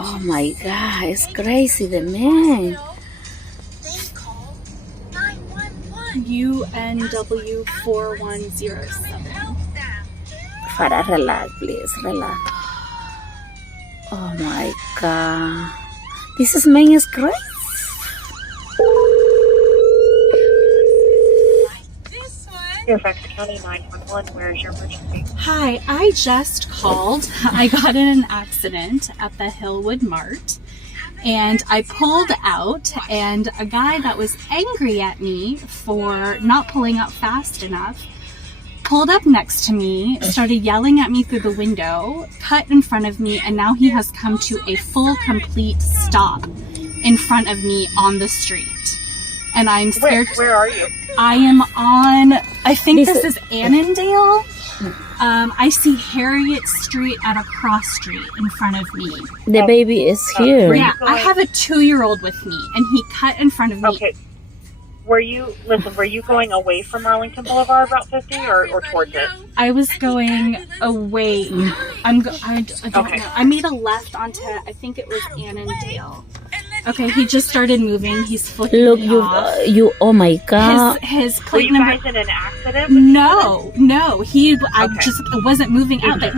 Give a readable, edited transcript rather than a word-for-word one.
Oh my God, it's crazy, the man. UNW 4107. Farah, relax, please, relax. Oh my God. This man is crazy. Fairfax County 911, where's your emergency? Hi, I just called. I got in an accident at the Hillwood Mart, and I pulled out, and a guy that was angry at me for not pulling up fast enough pulled up next to me, started yelling at me through the window, cut in front of me, and now he has come to a full, complete stop in front of me on the street. And I'm scared. Where are you? I am on, I think this is Annandale. I see Harriet Street at a cross street in front of me. The baby is here. Yeah, I have a 2-year-old with me, and he cut in front of me. Okay. Were you going away from Arlington Boulevard, Route 50, or towards it? I was going away. I don't know. I made a left onto, I think it was Annandale. Okay, he just started moving. He's flicking Look, me off. oh my God. His Were plate you number. guys in an accident? No. I just wasn't moving out. Like